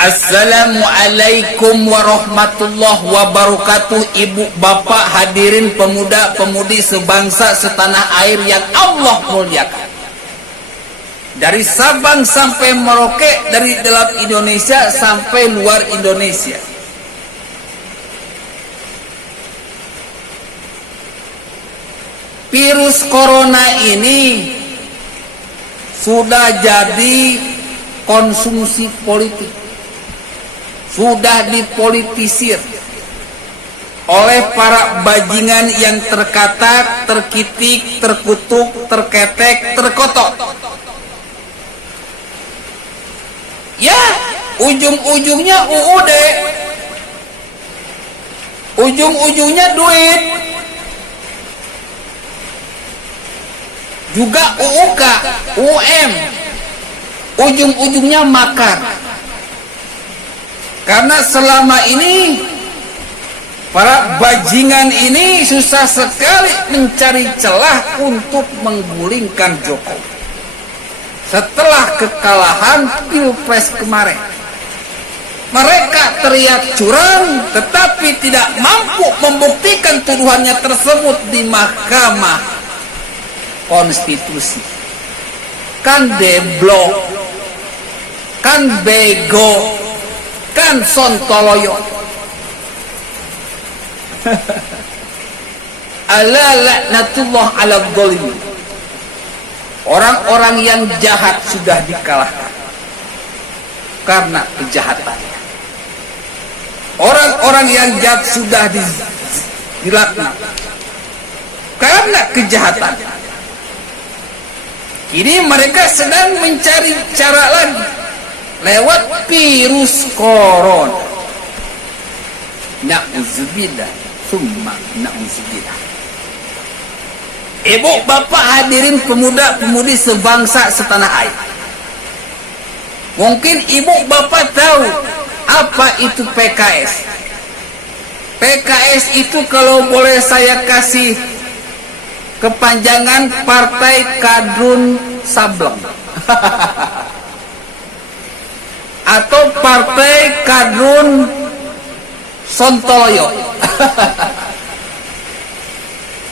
Assalamualaikum warahmatullahi wabarakatuh. Ibu bapak hadirin pemuda pemudi sebangsa setanah air yang Allah muliakan, dari Sabang sampai Merauke, dari dalam Indonesia sampai luar Indonesia. Virus corona ini sudah jadi konsumsi politik, sudah dipolitisir oleh para bajingan yang terkatak, terkitik, terkutuk, terketek, terkotok. Ya, ujung-ujungnya UUD, ujung-ujungnya duit, juga UUK, UM, ujung-ujungnya makar. Karena selama ini para bajingan ini susah sekali mencari celah untuk menggulingkan Jokowi setelah kekalahan Pilpres kemarin. Mereka teriak curang tetapi tidak mampu membuktikan tuduhannya tersebut di Mahkamah Konstitusi. Kan deblok, kan bego, kan sontoloyo. Ala laknatullah ala dzalimin. Orang-orang yang jahat sudah dikalahkan karena kejahatannya. Orang-orang yang jahat sudah dilaknat karena kejahatannya. Kini mereka sedang mencari cara lagi lewat virus corona. Na'udzubillah, summa na'udzubillah. Ibu bapak hadirin pemuda pemudi sebangsa setanah air, mungkin ibu bapak tahu apa itu PKS. PKS itu kalau boleh saya kasih kepanjangan, Partai Kadrun Sableng atau Partai Kadrun Sontoloyo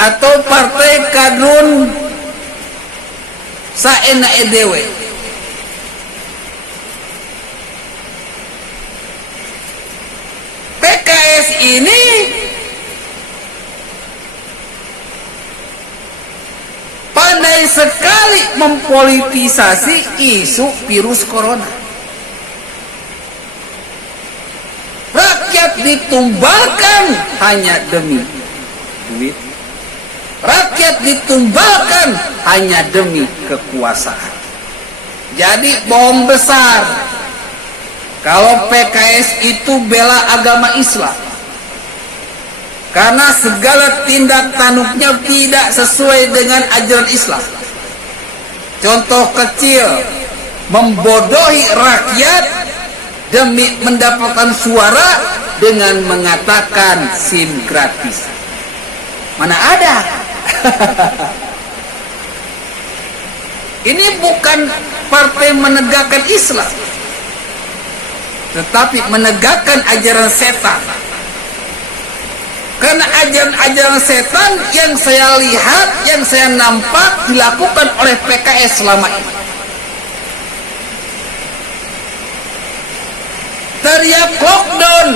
atau Partai Kadrun Saenae Dewe. PKS ini pandai sekali mempolitisasi isu virus corona. Rakyat ditumbalkan hanya demi duit. Rakyat ditumbalkan hanya demi kekuasaan. Jadi bohong besar kalau PKS itu bela agama Islam, karena segala tindak tanduknya tidak sesuai dengan ajaran Islam. Contoh kecil, membodohi rakyat demi mendapatkan suara dengan mengatakan SIM gratis. Mana ada? Ini bukan partai menegakkan Islam, tetapi menegakkan ajaran setan. Karena ajaran-ajaran setan yang saya lihat, yang saya nampak dilakukan oleh PKS selama ini. Teriak lockdown,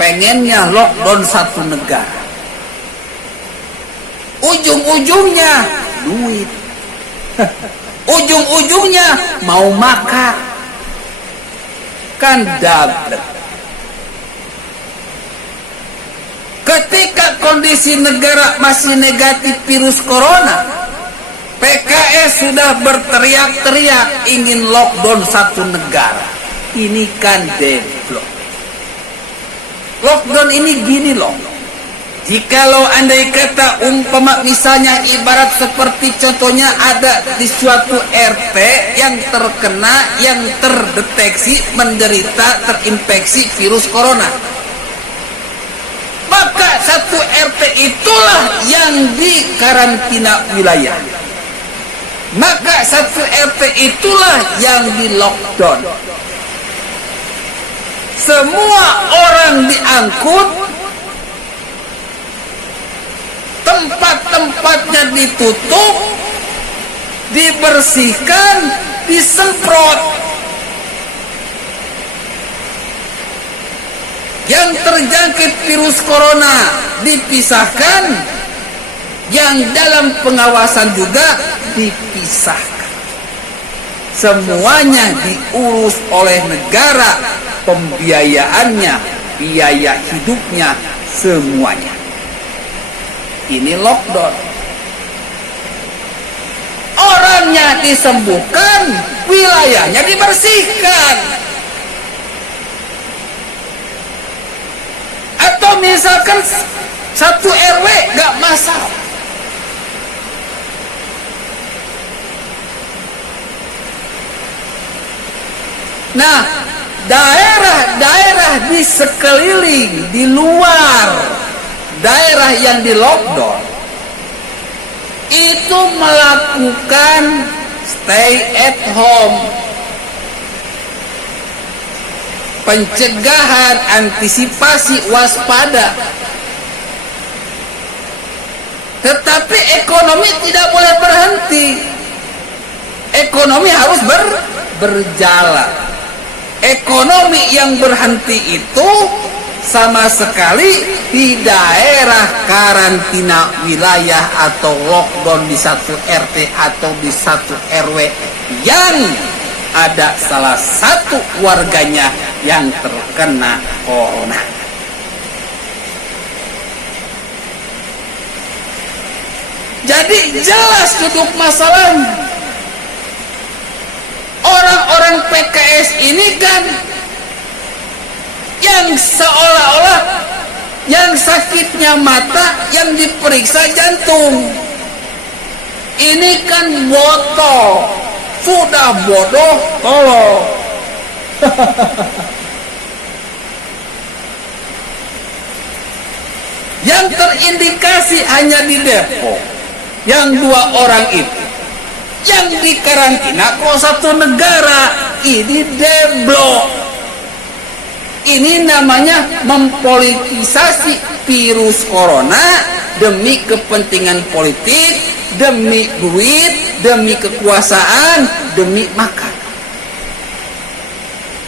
pengennya lockdown satu negara, ujung-ujungnya duit, ujung-ujungnya mau makan, kan double. Ketika kondisi negara masih negatif virus corona, PKS sudah berteriak-teriak ingin lockdown satu negara. Ini kan deblok. Lockdown ini gini loh. Jikalau andai kata umpama misalnya ibarat seperti contohnya ada di suatu RT yang terkena, yang terdeteksi menderita terinfeksi virus corona, maka satu RT itulah yang dikarantina wilayah. Maka satu RT itulah yang di lockdown. Semua orang diangkut, tempat-tempatnya ditutup, dibersihkan, disemprot. Yang terjangkit virus corona dipisahkan, yang dalam pengawasan juga dipisahkan. Semuanya diurus oleh negara, pembiayaannya, biaya hidupnya, semuanya. Ini lockdown. Orangnya disembuhkan, wilayahnya dibersihkan. Atau misalkan satu RW gak masalah. Nah, daerah-daerah di sekeliling, di luar daerah yang di lockdown, itu melakukan stay at home, pencegahan, antisipasi, waspada. Tetapi ekonomi tidak boleh berhenti. Ekonomi harus berjalan. Ekonomi yang berhenti itu sama sekali di daerah karantina wilayah atau lockdown di satu RT atau di satu RW yang ada salah satu warganya yang terkena corona. Jadi jelas duduk masalahnya. Orang-orang PKS ini kan yang seolah-olah yang sakitnya mata, yang diperiksa jantung. Ini kan botol, sudah bodoh tolong. Yang terindikasi hanya di Depok, yang 2 orang itu. Yang di karantina kalau satu negara, ini deblok. Ini namanya mempolitisasi virus corona demi kepentingan politik, demi duit, demi kekuasaan, demi makan.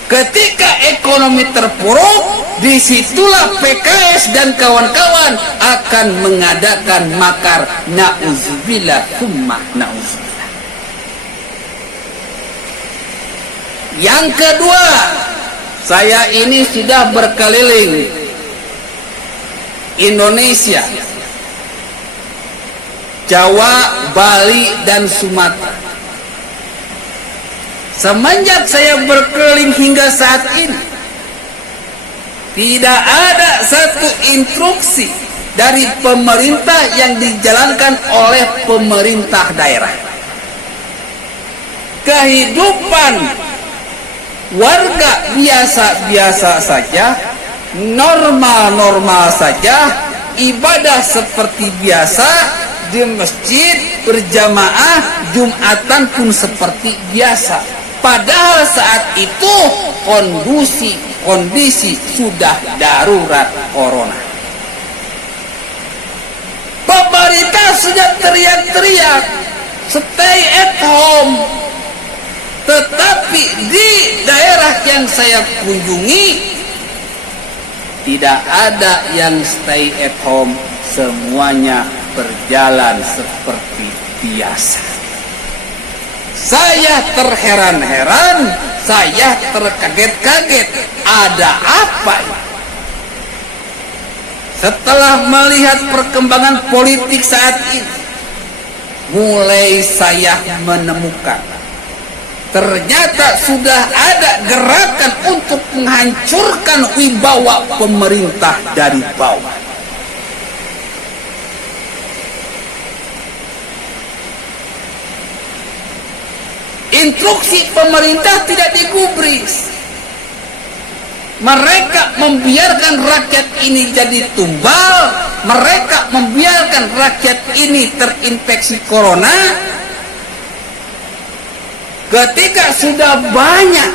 Ketika ekonomi terpuruk, disitulah PKS dan kawan-kawan akan mengadakan makar. Na'udzubillah tsumma na'udzubillah. Yang kedua, saya ini sudah berkeliling Indonesia, Jawa, Bali, dan Sumatera. Semenjak saya berkeliling hingga saat ini, tidak ada satu instruksi dari pemerintah yang dijalankan oleh pemerintah daerah. Kehidupan warga biasa-biasa saja, normal-normal saja, ibadah seperti biasa, di masjid berjamaah, Jumatan pun seperti biasa. Padahal saat itu kondisi sudah darurat corona. Pemerintah sudah teriak-teriak stay at home. Tetapi di daerah yang saya kunjungi tidak ada yang stay at home, semuanya berjalan seperti biasa. Saya terheran-heran, saya terkaget-kaget, ada apa ini? Setelah melihat perkembangan politik saat ini, mulai saya menemukan ternyata sudah ada gerakan untuk menghancurkan wibawa pemerintah dari bawah. Instruksi pemerintah tidak digubris. Mereka membiarkan rakyat ini jadi tumbal. Mereka membiarkan rakyat ini terinfeksi corona. Ketika sudah banyak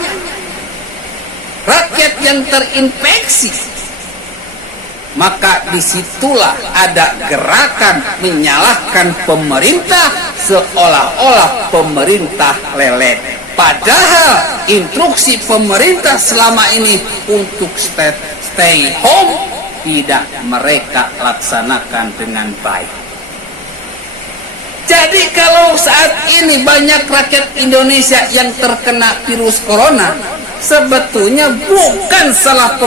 rakyat yang terinfeksi, maka disitulah ada gerakan menyalahkan pemerintah, seolah-olah pemerintah lelet. Padahal instruksi pemerintah selama ini untuk stay home tidak mereka laksanakan dengan baik. Jadi kalau saat ini banyak rakyat Indonesia yang terkena virus corona, sebetulnya bukan salah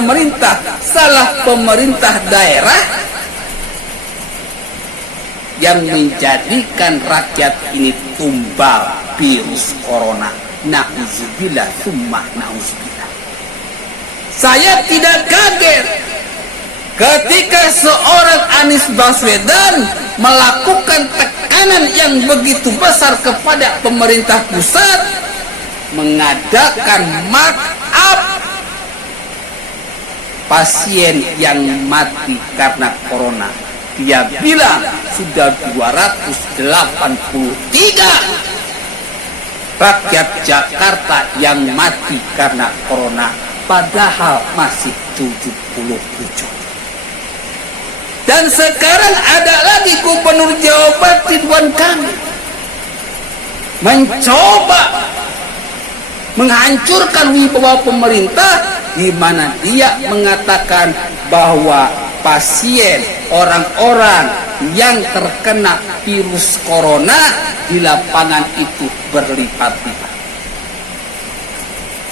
pemerintah daerah yang menjadikan rakyat ini tumbal virus corona. Na'udzubillah, summa na'udzubillah. Saya tidak kaget ketika seorang Anies Baswedan melakukan tekanan yang begitu besar kepada pemerintah pusat, mengadakan markup pasien yang mati karena corona. Dia bilang sudah 283 rakyat Jakarta yang mati karena corona, padahal masih 77. Dan sekarang ada lagi Gubernur Jawa Barat Ridwan Kamil mencoba menghancurkan wibawa pemerintah, di mana dia mengatakan bahwa pasien, orang-orang yang terkena virus corona di lapangan itu berlipat-lipat.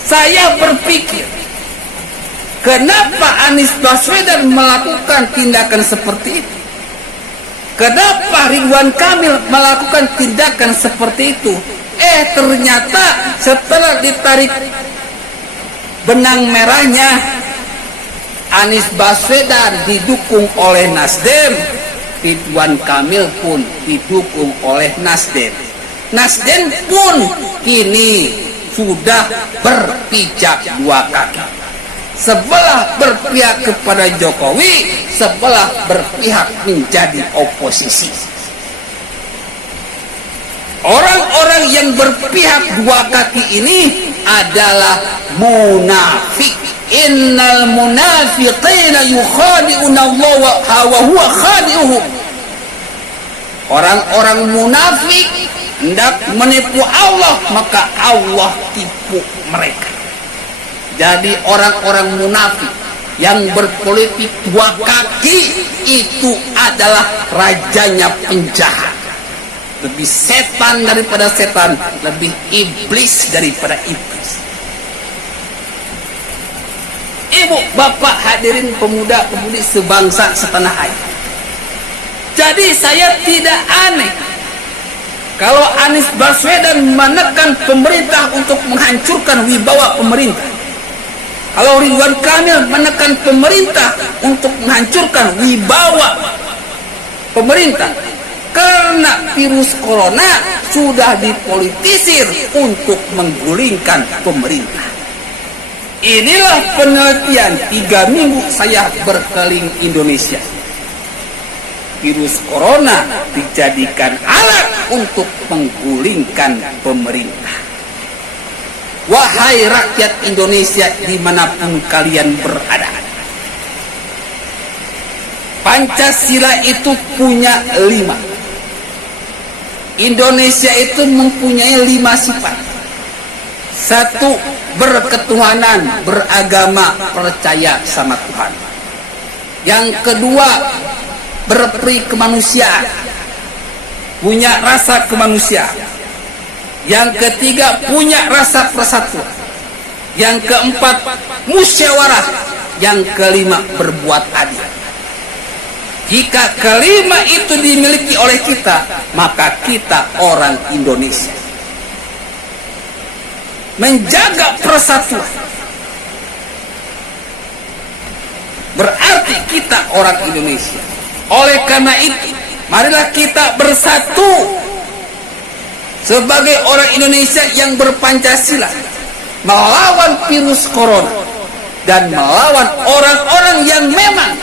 Saya berpikir, kenapa Anies Baswedan melakukan tindakan seperti itu? Kenapa Ridwan Kamil melakukan tindakan seperti itu? Ternyata setelah ditarik benang merahnya, Anies Baswedan didukung oleh Nasdem, Ridwan Kamil pun didukung oleh Nasdem. Nasdem pun kini sudah berpijak dua kaki. Sebelah berpihak kepada Jokowi, sebelah berpihak menjadi oposisi. Orang-orang yang berpihak dua kaki ini adalah munafik. Innal munafiqina yukhadi'una Allah wa huwa khadi'uhum. Orang-orang munafik hendak menipu Allah, maka Allah tipu mereka. Jadi orang-orang munafik yang berpolitik dua kaki itu adalah rajanya penjahat. Lebih setan daripada setan, lebih iblis daripada iblis. Ibu, bapak, hadirin pemuda-pemudi sebangsa setanah air. Jadi saya tidak aneh kalau Anies Baswedan menekan pemerintah untuk menghancurkan wibawa pemerintah. Kalau Ridwan Kamil menekan pemerintah untuk menghancurkan wibawa pemerintah. Karena virus corona sudah dipolitisir untuk menggulingkan pemerintah. Inilah penelitian 3 minggu saya berkeliling Indonesia. Virus corona dijadikan alat untuk menggulingkan pemerintah. Wahai rakyat Indonesia dimanapun kalian berada, Pancasila itu punya 5. Indonesia itu mempunyai 5 sifat. 1, berketuhanan, beragama, percaya sama Tuhan. Yang kedua, berperi kemanusiaan, punya rasa kemanusiaan. Yang ketiga, punya rasa persatuan. Yang keempat, musyawarah. Yang kelima, berbuat adil. Jika kelima itu dimiliki oleh kita, maka kita orang Indonesia. Menjaga persatuan berarti kita orang Indonesia. Oleh karena itu, marilah kita bersatu sebagai orang Indonesia yang berpancasila, melawan virus corona dan melawan orang-orang yang memang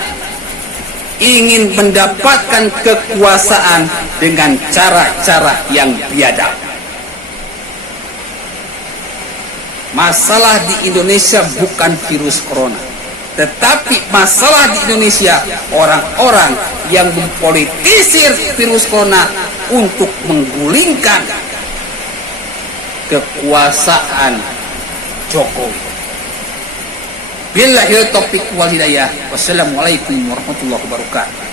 ingin mendapatkan kekuasaan dengan cara-cara yang biadab. Masalah di Indonesia bukan virus corona, tetapi masalah di Indonesia orang-orang yang mempolitisir virus corona untuk menggulingkan kekuasaan Jokowi. Billahil taufiq wal hidayah. Wassalamualaikum warahmatullahi wabarakatuh.